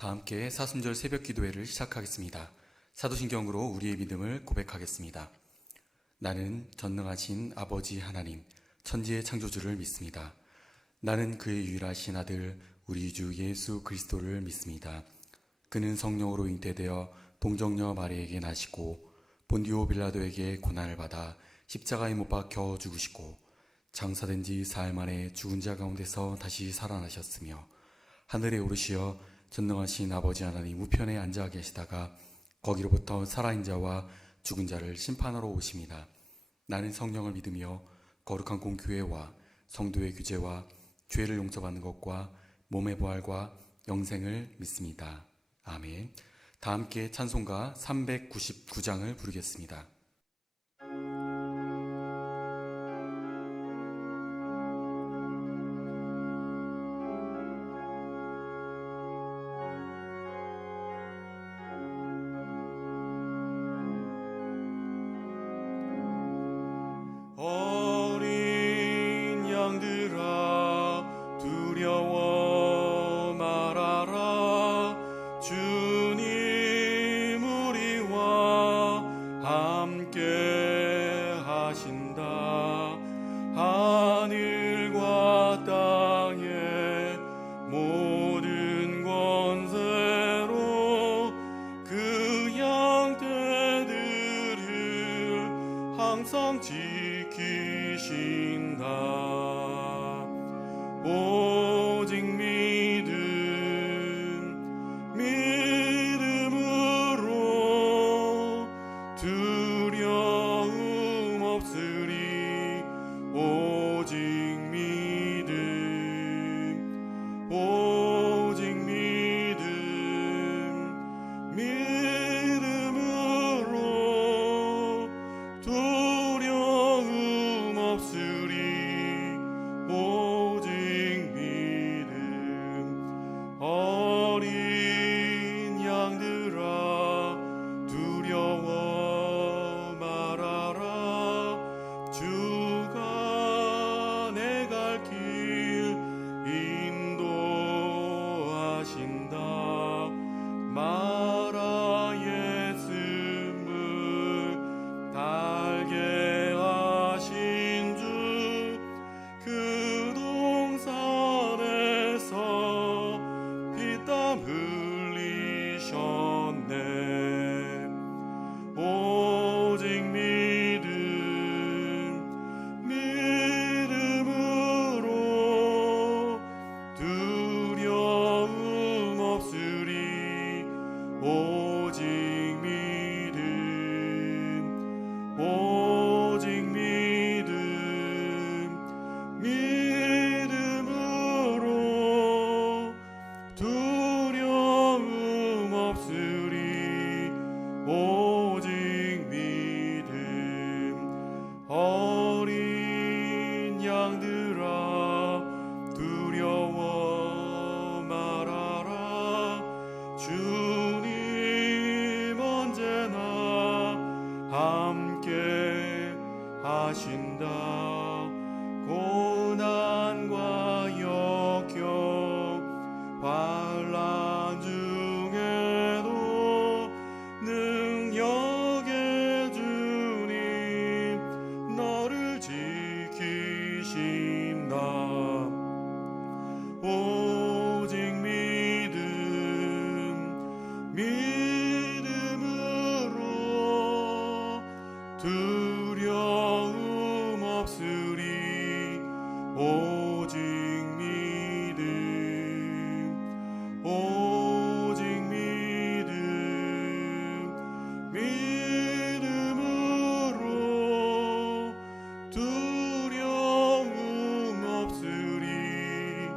다 함께 사순절 새벽 기도회를 시작하겠습니다. 사도신경으로 우리의 믿음을 고백하겠습니다. 나는 전능하신 아버지 하나님, 천지의 창조주를 믿습니다. 나는 그의 유일하신 아들 우리 주 예수 그리스도를 믿습니다. 그는 성령으로 잉태되어 동정녀 마리에게 나시고 본디오 빌라도에게 고난을 받아 십자가에 못 박혀 죽으시고 장사된 지 사흘 만에 죽은 자 가운데서 다시 살아나셨으며 하늘에 오르시어 전능하신 아버지 하나님 우편에 앉아 계시다가 거기로부터 살아있는 자와 죽은 자를 심판하러 오십니다. 나는 성령을 믿으며 거룩한 공교회와 성도의 규제와 죄를 용서받는 것과 몸의 부활과 영생을 믿습니다. 아멘. 다 함께 찬송가 399장을 부르겠습니다. 어린 양들아 두려워 말아라. 주님 우리와 함께 하신다. 하늘과 땅의 모든 권세로 그 양떼들을 항상 지키신다. 오직 믿음으로 두려움 없으리. 오직 믿음으로 두려움 없으리. 오직 믿음. 어린 양들아 두려워 말아라. 주가 내 갈 길 인도하신다. 마라의 숨을 달게 하신 주 그 동산에서 피땀 흘리셨네. 오직 믿음으로 두려움 없으리. 오직 믿음으로 두려움 없으리. 오직 믿음. 어린 양들아 두려워 말아라. 주님 언제나 함께 하신다. 고난과 역경 환난 중에도 능력의 주님 너를 지키신다. 오직 믿음으로 두려움 없으리. 오직 믿음으로 두려움 없으리.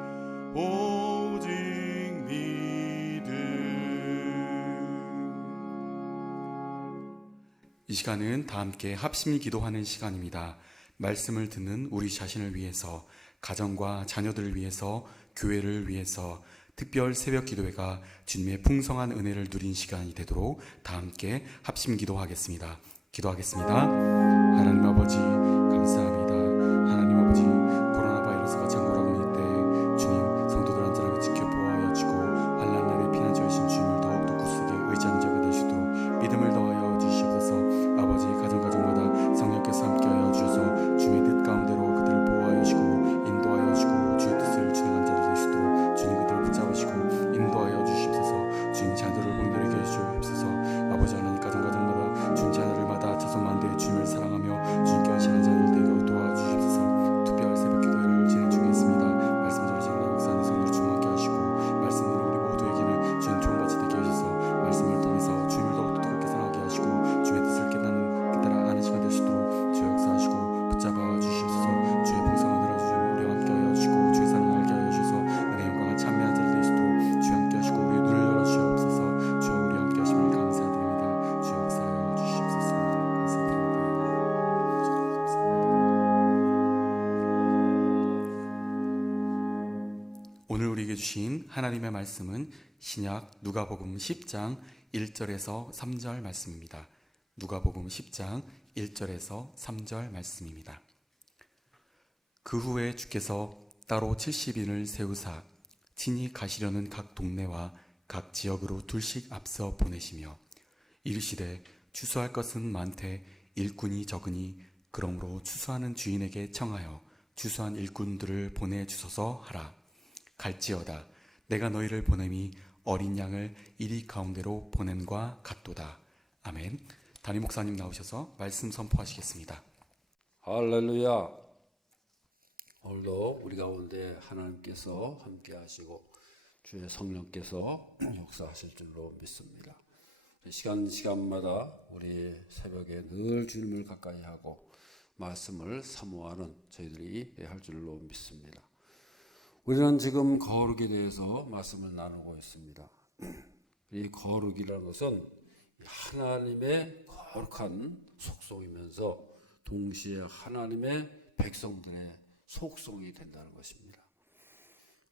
오직 믿음. 이 시간은 다 함께 합심 기도하는 시간입니다. 말씀을 듣는 우리 자신을 위해서, 가정과 자녀들을 위해서, 교회를 위해서 특별 새벽 기도회가 주님의 풍성한 은혜를 누린 시간이 되도록 다 함께 합심 기도하겠습니다. 기도하겠습니다. 하나님 아버지 감사합니다. 하나님 아버지 코로나 바이러스가 창궐하고 있는 때 주님 성도들 안전하게 지켜보아여 주고 환난 날에 피난 저희 우리에게 주신 하나님의 말씀은 신약 누가복음 10장 1절에서 3절 말씀입니다. 누가복음 10장 1절에서 3절 말씀입니다. 그 후에 주께서 따로 70인을 세우사 친히 가시려는 각 동네와 각 지역으로 둘씩 앞서 보내시며 이르시되 추수할 것은 많되 일꾼이 적으니 그러므로 추수하는 주인에게 청하여 추수한 일꾼들을 보내주소서 하라. 갈지어다 내가 너희를 보냄이 어린 양을 이리 가운데로 보냄과 같도다. 아멘. 담임 목사님 나오셔서 말씀 선포하시겠습니다. 할렐루야. 오늘도 우리 가운데 하나님께서 함께 하시고 주의 성령께서 역사하실 줄로 믿습니다. 시간마다 우리 새벽에 늘 주님을 가까이 하고 말씀을 사모하는 저희들이 할 줄로 믿습니다. 우리는 지금 거룩에 대해서 말씀을 나누고 있습니다. 이 거룩이라는 것은 하나님의 거룩한 속성이면서 동시에 하나님의 백성들의 속성이 된다는 것입니다.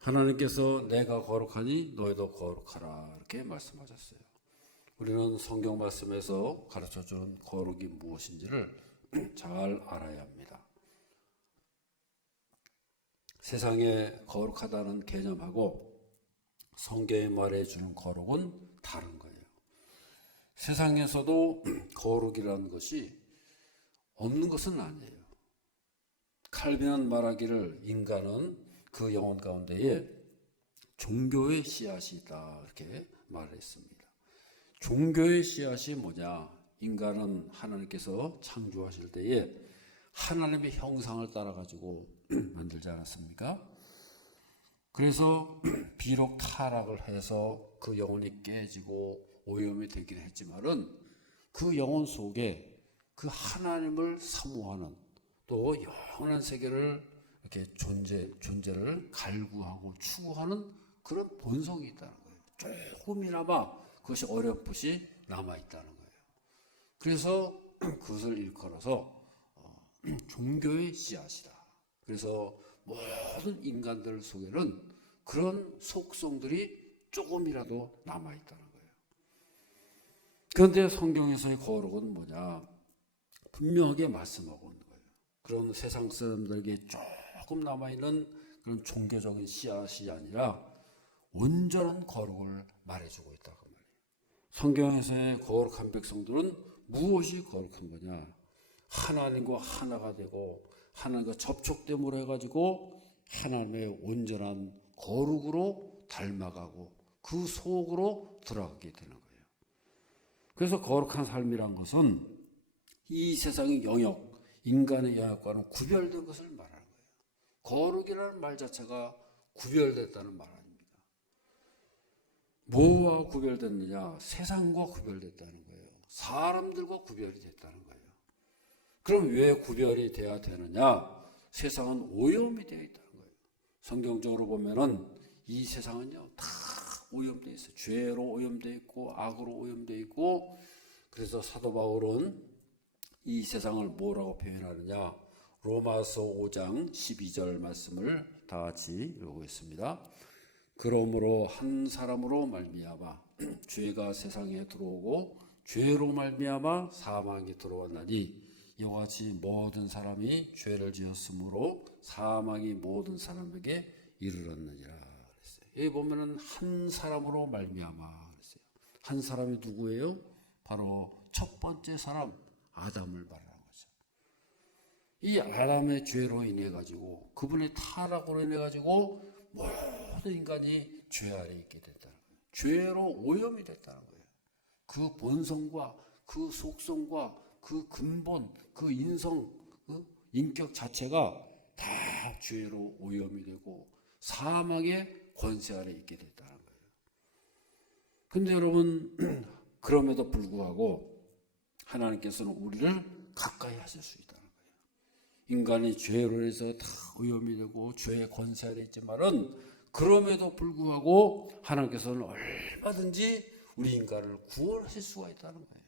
하나님께서 내가 거룩하니 너희도 거룩하라 이렇게 말씀하셨어요. 우리는 성경 말씀에서 가르쳐주는 거룩이 무엇인지를 잘 알아야 합니다. 세상에 거룩하다는 개념하고 성경이 말해주는 거룩은 다른 거예요. 세상에서도 거룩이라는 것이 없는 것은 아니에요. 칼빈은 말하기를 인간은 그 영혼 가운데에 종교의 씨앗이 있다 이렇게 말했습니다. 종교의 씨앗이 뭐냐? 인간은 하나님께서 창조하실 때에 하나님의 형상을 따라 가지고 만들지 않았습니까? 그래서 비록 타락을 해서 그 영혼이 깨지고 오염이 되긴 했지만은 그 영혼 속에 그 하나님을 사모하는 또 영원한 세계를 이렇게 존재를 갈구하고 추구하는 그런 본성이 있다는 거예요. 조금이나마 그것이 어렴풋이 남아있다는 거예요. 그래서 그것을 일컬어서 종교의 씨앗이다. 그래서 모든 인간들 속에는 그런 속성들이 조금이라도 남아있다는 거예요. 그런데 성경에서의 거룩은 뭐냐? 분명하게 말씀하고 있는 거예요. 그런 세상 사람들에게 조금 남아있는 그런 종교적인 씨앗이 아니라 온전한 거룩을 말해주고 있다. 그 말이에요. 성경에서의 거룩한 백성들은 무엇이 거룩한 거냐? 하나님과 하나가 되고 하나님과 접촉됨으로 해가지고 하나님의 온전한 거룩으로 닮아가고 그 속으로 들어가게 되는 거예요. 그래서 거룩한 삶이란 것은 이 세상의 영역, 인간의 영역과는 구별된 것을 말하는 거예요. 거룩이라는 말 자체가 구별됐다는 말 아닙니다. 뭐와 구별됐느냐? 세상과 구별됐다는 거예요. 사람들과 구별이 됐다는 거예요. 그럼 왜 구별이 돼야 되느냐? 세상은 오염이 되어 있다는 거예요. 성경적으로 보면은 이 세상은요 다 오염되어 있어요. 죄로 오염되어 있고 악으로 오염되어 있고, 그래서 사도 바울은 이 세상을 뭐라고 표현하느냐? 로마서 5장 12절 말씀을 다 같이 읽어보겠습니다. 그러므로 한 사람으로 말미암아 죄가 세상에 들어오고 죄로 말미암아 사망이 들어왔나니 이와 같이 모든 사람이 죄를 지었으므로 사망이 모든 사람에게 이르렀느니라 그랬어요. 여기 보면은 한 사람으로 말미암아 그랬어요. 한 사람이 누구예요? 바로 첫 번째 사람 아담을 말하는 거죠. 이 아담의 죄로 인해 가지고 그분의 타락으로 인해 가지고 모든 인간이 죄 아래 있게 됐다는 거예요. 죄로 오염이 됐다는 거예요. 그 본성과 그 속성과 그 근본, 그 인성, 그 인격 자체가 다 죄로 오염이 되고 사망의 권세 아래 있게 됐다는 거예요. 근데 여러분, 그럼에도 불구하고 하나님께서는 우리를 가까이 하실 수 있다는 거예요. 인간이 죄로 해서 다 오염이 되고 죄의 권세 아래 있지만은 그럼에도 불구하고 하나님께서는 얼마든지 우리 인간을 구원하실 수가 있다는 거예요.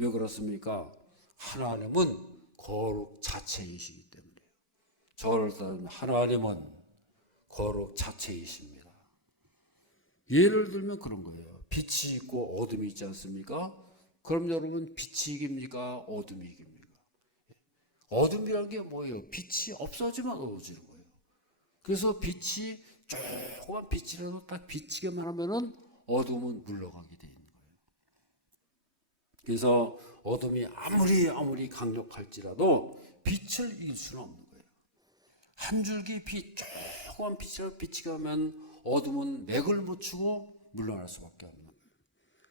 왜 그렇습니까? 하나님은 거룩 자체이시기 때문에요. 저를 따르면 하나님은 거룩 자체이십니다. 예를 들면 그런 거예요. 빛이 있고 어둠이 있지 않습니까? 그럼 여러분 빛이 이깁니까? 어둠이 이깁니까? 어둠이라는 게 뭐예요? 빛이 없어지면 어두워지는 거예요. 그래서 빛이 조그만 빛이라도 딱 비치게만 하면은 어둠은 물러가게 돼 있는 거예요. 그래서 어둠이 아무리 강력할지라도 빛을 이길 수는 없는 거예요. 한 줄기 빛, 조그만 빛이라도 비치게 하면 어둠은 맥을 못 추고 물러날 수밖에 없는 거예요.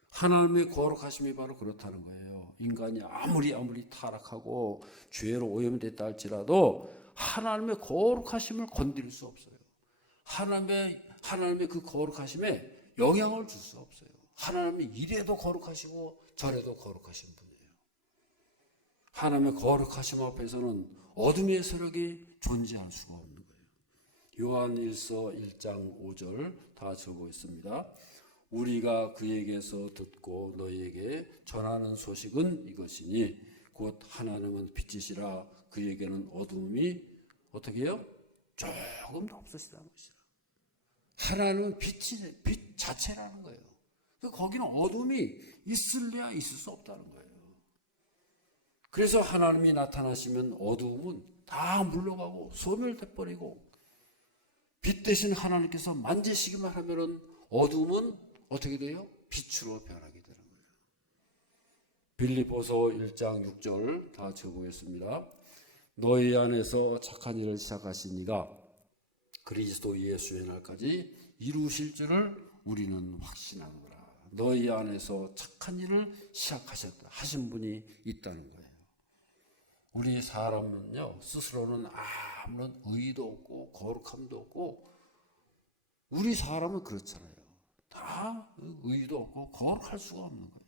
하나님의 거룩하심이 바로 그렇다는 거예요. 인간이 아무리 타락하고 죄로 오염됐다 할지라도 하나님의 거룩하심을 건드릴 수 없어요. 하나님의 그 거룩하심에 영향을 줄 수 없어요. 하나님이 이래도 거룩하시고 저래도 거룩하신 분이에요. 하나님의 거룩하심 앞에서는 어둠의 세력이 존재할 수가 없는 거예요. 요한일서 1장 5절 다 적어있습니다. 우리가 그에게서 듣고 너희에게 전하는 소식은 이것이니 곧 하나님은 빛이시라 그에게는 어둠이 어떻게 해요? 조금도 없으시다는 것이라. 하나님은 빛 자체라는 거예요. 거기는 어둠이 있을래야 있을 수 없다는 거예요. 그래서 하나님이 나타나시면 어두움은 다 물러가고 소멸돼 버리고 빛 대신 하나님께서 만지시기만 하면은 어두움은 어떻게 돼요? 빛으로 변하게 되는 거예요. 빌립보서 1장 6절 다 적어보겠습니다. 너희 안에서 착한 일을 시작하신 이가 그리스도 예수의 날까지 이루실 줄을 우리는 확신하노라. 너희 안에서 착한 일을 시작하셨다 하신 분이 있다는 거예요. 우리 사람은요 스스로는 아무런 의의도 없고 거룩함도 없고 우리 사람은 그렇잖아요. 다 의의도 없고 거룩할 수가 없는 거예요.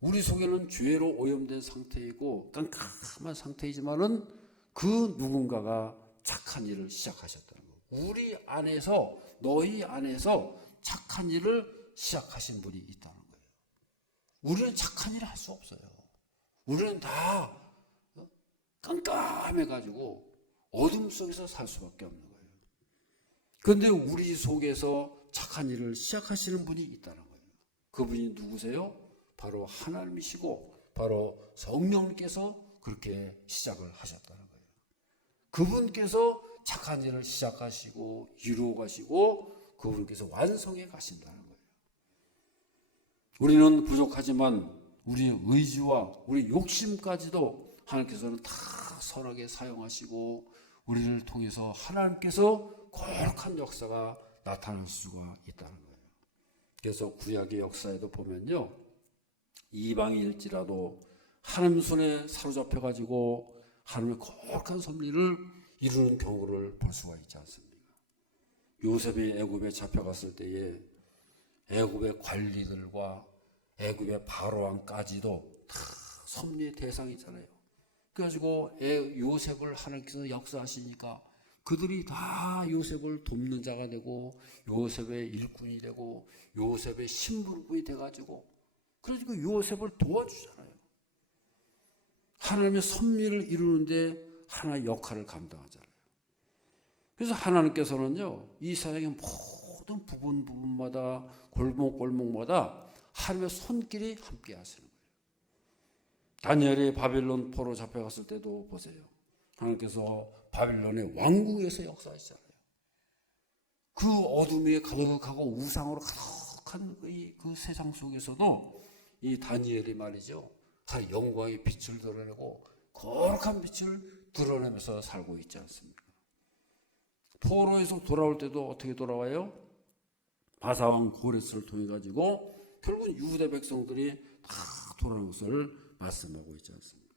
우리 속에는 죄로 오염된 상태이고 깜깜한 상태이지만은 그 누군가가 착한 일을 시작하셨다는 거예요. 우리 안에서 너희 안에서 착한 일을 시작하신 분이 있다는 거예요. 우리는 착한 일을 할 수 없어요. 우리는 다 깜깜해가지고 어둠 속에서 살 수밖에 없는 거예요. 그런데 우리 속에서 착한 일을 시작하시는 분이 있다는 거예요. 그분이 누구세요? 바로 하나님이시고 바로 성령님께서 그렇게 시작을 하셨다는 거예요. 그분께서 착한 일을 시작하시고 이루어 가시고 그분께서 완성해 가신다는 거예요. 우리는 부족하지만 우리의 의지와 우리 욕심까지도 하나님께서는 다 선하게 사용하시고 우리를 통해서 하나님께서 거룩한 역사가 나타날 수가 있다는 거예요. 그래서 구약의 역사에도 보면요. 이방인일지라도 하나님 손에 사로잡혀 가지고 하나님의 거룩한 섭리를 이루는 경우를 볼 수가 있지 않습니까? 요셉이 애굽에 잡혀갔을 때에 애굽의 관리들과 애굽의 바로왕까지도 다 섭리의 대상이잖아요. 그래가지고 요셉을 하나님께서 역사하시니까 그들이 다 요셉을 돕는 자가 되고 요셉의 일꾼이 되고 요셉의 신분꾼이 돼가지고 그래가지고 요셉을 도와주잖아요. 하나님의 섭리를 이루는데 하나의 역할을 감당하잖아요. 그래서 하나님께서는요 이 세상의 모든 부분마다 골목골목마다 하나님의 손길이 함께 하시는 거예요. 다니엘이 바빌론 포로 잡혀갔을 때도 보세요. 하나님께서 바빌론의 왕궁에서 역사하시잖아요. 그 어둠에 가득하고 우상으로 가득한 그 세상 속에서도 이 다니엘이 말이죠. 다 영광의 빛을 드러내고 거룩한 빛을 드러내면서 살고 있지 않습니까? 포로에서 돌아올 때도 어떻게 돌아와요? 바사왕 고레스를 통해 가지고 결국 유대 백성들이 다 돌아오는 것을 말씀하고 있지 않습니까?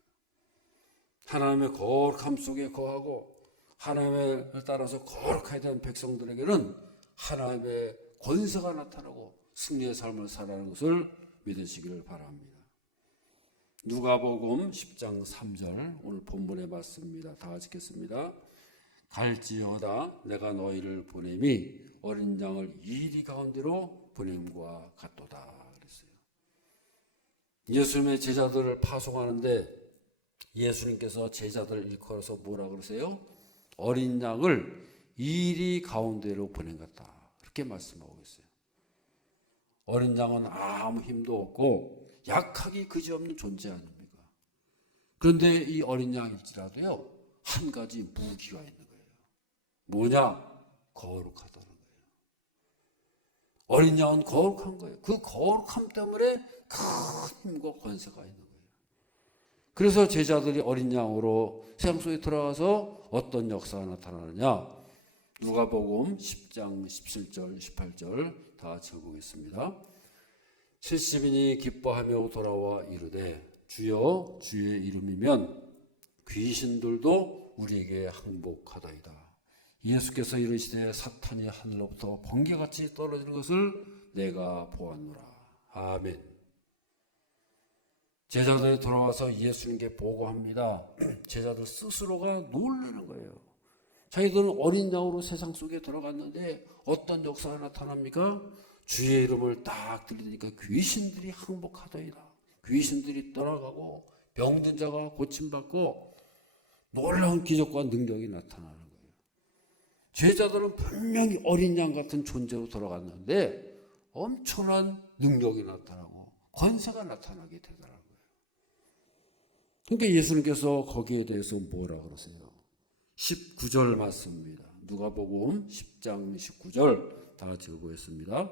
하나님의 거룩함 속에 거하고 하나님을 따라서 거룩해야 되는 백성들에게는 하나님의 권세가 나타나고 승리의 삶을 살아가는 것을 믿으시기를 바랍니다. 누가복음 10장 3절 오늘 본문에 봤습니다. 다 같이 읽겠습니다. 갈지어다 내가 너희를 보냄이 어린 양을 이리 가운데로 보냄과 같도다 그랬어요. 예수님의 제자들을 파송하는데 예수님께서 제자들을 일컬어서 뭐라 그러세요? 어린 양을 이리 가운데로 보낸 것 같다. 그렇게 말씀하고 있어요. 어린 양은 아무 힘도 없고 약하기 그지없는 존재 아닙니까? 그런데 이 어린 양일지라도요, 한 가지 무기가 있는 거예요. 뭐냐? 거룩하다는 거예요. 어린 양은 거룩한 거예요. 그 거룩함 때문에 큰 힘과 권세가 있는 거예요. 그래서 제자들이 어린 양으로 세상 속에 들어가서 어떤 역사가 나타나느냐? 누가복음 10장 17절 18절 다 적어보겠습니다. 70인이 기뻐하며 돌아와 이르되 주여 주의 이름이면 귀신들도 우리에게 항복하다이다. 예수께서 이르시되 사탄이 하늘로부터 번개같이 떨어지는 것을 내가 보았노라. 아멘. 제자들이 돌아와서 예수님께 보고합니다. 제자들 스스로가 놀라는 거예요. 자기들은 어린 양으로 세상 속에 들어갔는데 어떤 역사가 나타납니까? 주의 이름을 딱 들리니까 귀신들이 항복하더이다. 귀신들이 떠나가고 병든 자가 고침받고 놀라운 기적과 능력이 나타나는 거예요. 제자들은 분명히 어린 양 같은 존재로 들어갔는데 엄청난 능력이 나타나고 권세가 나타나게 되더라고요. 그러니까 예수님께서 거기에 대해서 뭐라 그러세요? 19절 말씀입니다. 누가복음 10장 19절 다 적어보겠습니다.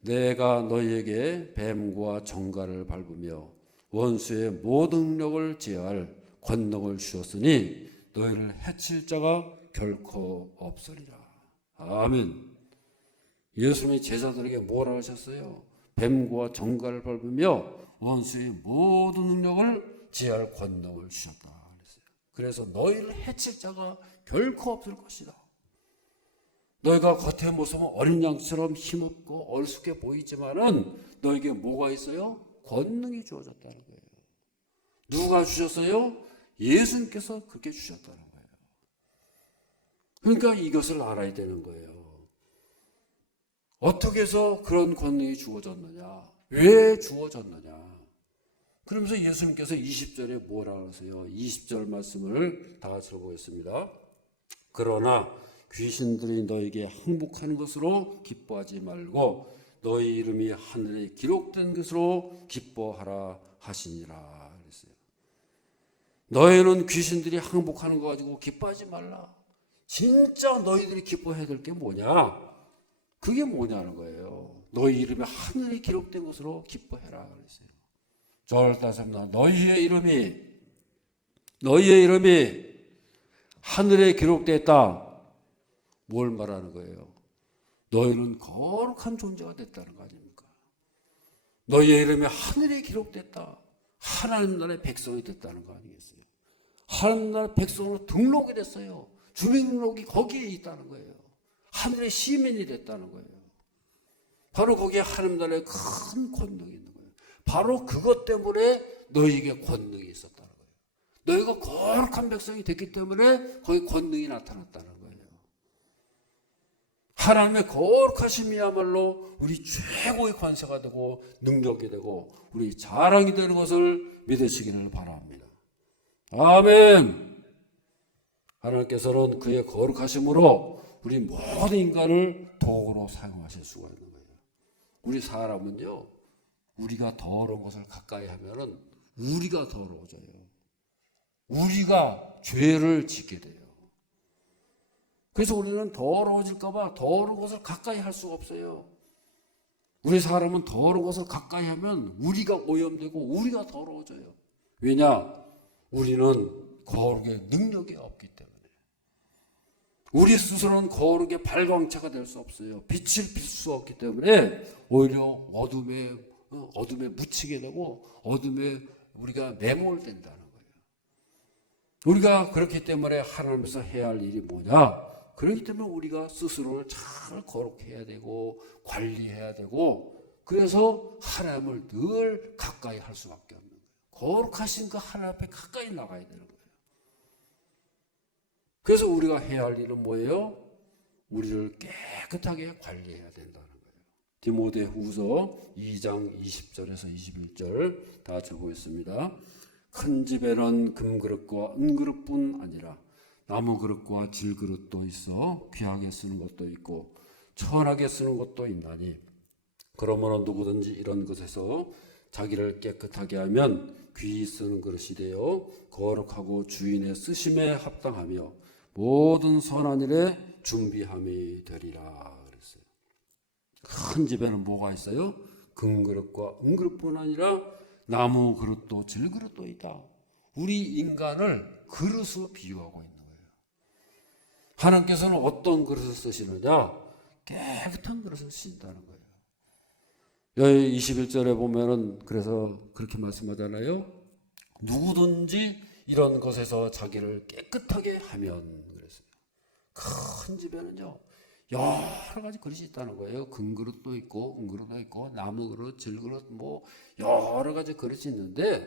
내가 너희에게 뱀과 정갈을 밟으며 원수의 모든 능력을 제할 권능을 주었으니 너희를 해칠 자가 결코 없으리라. 아멘. 예수님이 제자들에게 뭐라 하셨어요? 뱀과 정갈을 밟으며 원수의 모든 능력을 제할 권능을 주셨다. 그래서 너희를 해칠 자가 결코 없을 것이다. 너희가 겉에 모습은 어린 양처럼 힘없고 얼숙해 보이지만은 너에게 뭐가 있어요? 권능이 주어졌다는 거예요. 누가 주셨어요? 예수님께서 그렇게 주셨다는 거예요. 그러니까 이것을 알아야 되는 거예요. 어떻게 해서 그런 권능이 주어졌느냐? 왜 주어졌느냐? 그러면서 예수님께서 20절에 뭐라 하세요? 20절 말씀을 다 들어보겠습니다. 그러나 귀신들이 너에게 항복하는 것으로 기뻐하지 말고 너희 이름이 하늘에 기록된 것으로 기뻐하라 하시니라 그랬어요. 너희는 귀신들이 항복하는 거 가지고 기뻐하지 말라. 진짜 너희들이 기뻐해야 될 게 뭐냐? 그게 뭐냐는 거예요. 너희 이름이 하늘에 기록된 것으로 기뻐해라 그랬어요. 절 따습니다. 너희의 이름이 하늘에 기록됐다. 뭘 말하는 거예요? 너희는 거룩한 존재가 됐다는 거 아닙니까? 너희의 이름이 하늘에 기록됐다. 하나님 나라의 백성이 됐다는 거 아니겠어요? 하나님 나라의 백성으로 등록이 됐어요. 주민등록이 거기에 있다는 거예요. 하늘의 시민이 됐다는 거예요. 바로 거기에 하나님 나라의 큰 권능이 있는 거예요. 바로 그것 때문에 너희에게 권능이 있었다는 거예요. 너희가 거룩한 백성이 됐기 때문에 거기 권능이 나타났다는 거예요. 하나님의 거룩하심이야말로 우리 최고의 권세가 되고 능력이 되고 우리 자랑이 되는 것을 믿으시기를 바랍니다. 아멘. 하나님께서는 그의 거룩하심으로 우리 모든 인간을 도구로 사용하실 수가 있는 거예요. 우리 사람은요, 우리가 더러운 것을 가까이 하면은 우리가 더러워져요. 우리가 죄를 짓게 돼요. 그래서 우리는 더러워질까봐 더러운 것을 가까이 할 수가 없어요. 우리 사람은 더러운 것을 가까이 하면 우리가 오염되고 우리가 더러워져요. 왜냐? 우리는 거룩의 능력이 없기 때문에. 우리 스스로는 거룩의 발광체가 될 수 없어요. 빛을 빌 수 없기 때문에 오히려 어둠에 묻히게 되고 어둠에 우리가 매몰된다는 거예요. 우리가 그렇기 때문에 하나님께서 해야 할 일이 뭐냐? 그렇기 때문에 우리가 스스로를 잘 거룩해야 되고 관리해야 되고 그래서 하나님을 늘 가까이 할 수밖에 없는 거예요. 거룩하신 그 하나님 앞에 가까이 나가야 되는 거예요. 그래서 우리가 해야 할 일은 뭐예요? 우리를 깨끗하게 관리해야 된다는 거예요. 디모데후서 2장 20절에서 21절 다 적어있습니다. 큰 집에는 금그릇과 은그릇뿐 아니라 나무 그릇과 질그릇도 있어 귀하게 쓰는 것도 있고 천하게 쓰는 것도 있나니 그러므로 누구든지 이런 것에서 자기를 깨끗하게 하면 귀히 쓰는 그릇이 되어 거룩하고 주인의 쓰심에 합당하며 모든 선한 일에 준비함이 되리라 그랬어요. 큰 집에는 뭐가 있어요? 금그릇과 은그릇뿐 아니라 나무 그릇도 질그릇도 있다. 우리 인간을 그릇으로 비유하고 있는 거예요. 하나님께서는 어떤 그릇을 쓰시느냐? 깨끗한 그릇을 쓰신다는 거예요. 여기 21절에 보면은 그래서 그렇게 말씀하잖아요. 누구든지 이런 것에서 자기를 깨끗하게 하면 그랬어요. 큰 집에는요 여러 가지 그릇이 있다는 거예요. 금그릇도 있고 은그릇도 있고 나무 그릇, 질그릇 뭐 여러 가지 그릇이 있는데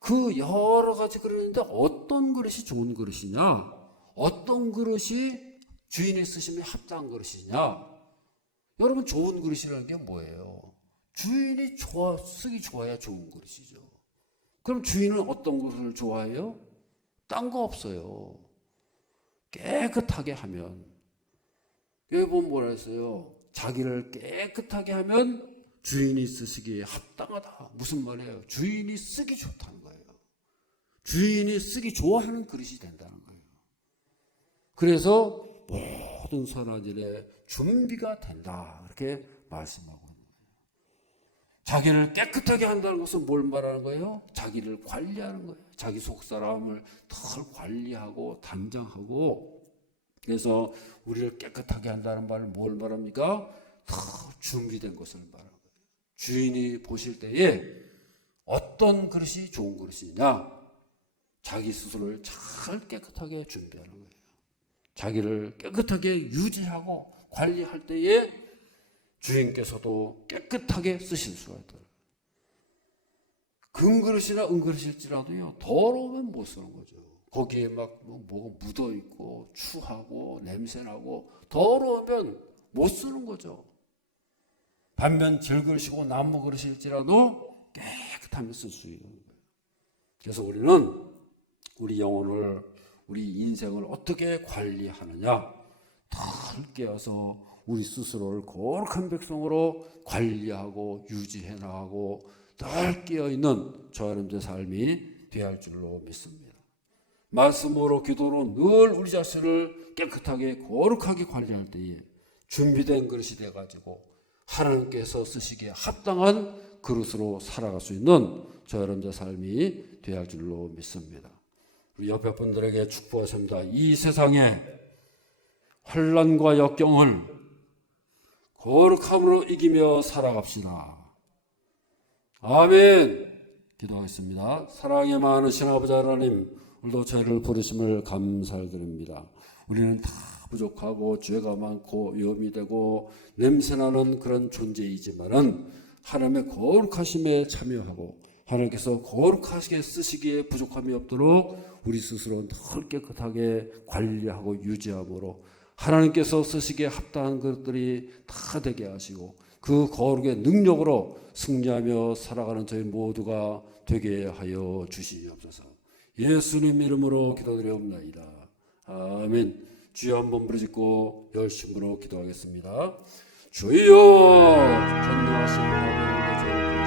그 여러 가지 그릇인데 어떤 그릇이 좋은 그릇이냐? 어떤 그릇이 주인의 쓰심에 합당한 그릇이냐? 여러분 좋은 그릇이라는 게 뭐예요? 주인이 쓰기 좋아야 좋은 그릇이죠. 그럼 주인은 어떤 것을 좋아해요? 딴 거 없어요. 깨끗하게 하면. 여기 보면 뭐라 했어요? 자기를 깨끗하게 하면 주인이 쓰시기에 합당하다. 무슨 말이에요? 주인이 쓰기 좋다는 거예요. 주인이 쓰기 좋아하는 그릇이 된다는 거예요. 그래서 모든 선한 일에 준비가 된다. 이렇게 말씀하고 있는 거예요. 자기를 깨끗하게 한다는 것은 뭘 말하는 거예요? 자기를 관리하는 거예요. 자기 속사람을 덜 관리하고 단장하고. 그래서 우리를 깨끗하게 한다는 말은 뭘 말합니까? 더 준비된 것을 말하는 거예요. 주인이 보실 때에 어떤 그릇이 좋은 그릇이냐? 자기 스스로를 잘 깨끗하게 준비하는 거예요. 자기를 깨끗하게 유지하고 관리할 때에 주인께서도 깨끗하게 쓰실 수가 있다. 금그릇이나 은그릇일지라도요 더러우면 못 쓰는 거죠. 거기에 막 뭐가 묻어 있고 추하고 냄새나고 더러우면 못 쓰는 거죠. 반면 질그릇이고 나무 그릇일지라도 깨끗하면 쓸 수 있는 거예요. 그래서 우리는 우리 영혼을 우리 인생을 어떻게 관리하느냐? 덜 깨어서 우리 스스로를 거룩한 백성으로 관리하고 유지해 나가고 덜 깨어있는 저 여러분의 삶이 되어야 할 줄로 믿습니다. 말씀으로 기도로 늘 우리 자신을 깨끗하게 거룩하게 관리할 때에 준비된 그릇이 돼가지고 하나님께서 쓰시기에 합당한 그릇으로 살아갈 수 있는 저 여러분의 삶이 되어야 할 줄로 믿습니다. 우리 옆에 분들에게 축복하십니다. 이 세상에 환난과 역경을 거룩함으로 이기며 살아갑시다. 아멘. 기도하겠습니다. 사랑이 많으신 아버지 하나님, 오늘도 저희를 부르심을 감사드립니다. 우리는 다 부족하고 죄가 많고 위험이 되고 냄새나는 그런 존재이지만은 하나님의 거룩하심에 참여하고 하나님께서 거룩하게 쓰시기에 부족함이 없도록 우리 스스로 늘 깨끗하게 관리하고 유지함으로 하나님께서 쓰시기에 합당한 것들이 다 되게 하시고 그 거룩의 능력으로 승리하며 살아가는 저희 모두가 되게 하여 주시옵소서. 예수님 이름으로 기도드리옵나이다. 아멘. 주여 한번 부르짖고 열심으로 기도하겠습니다. 주여 전능하신 하나님 저를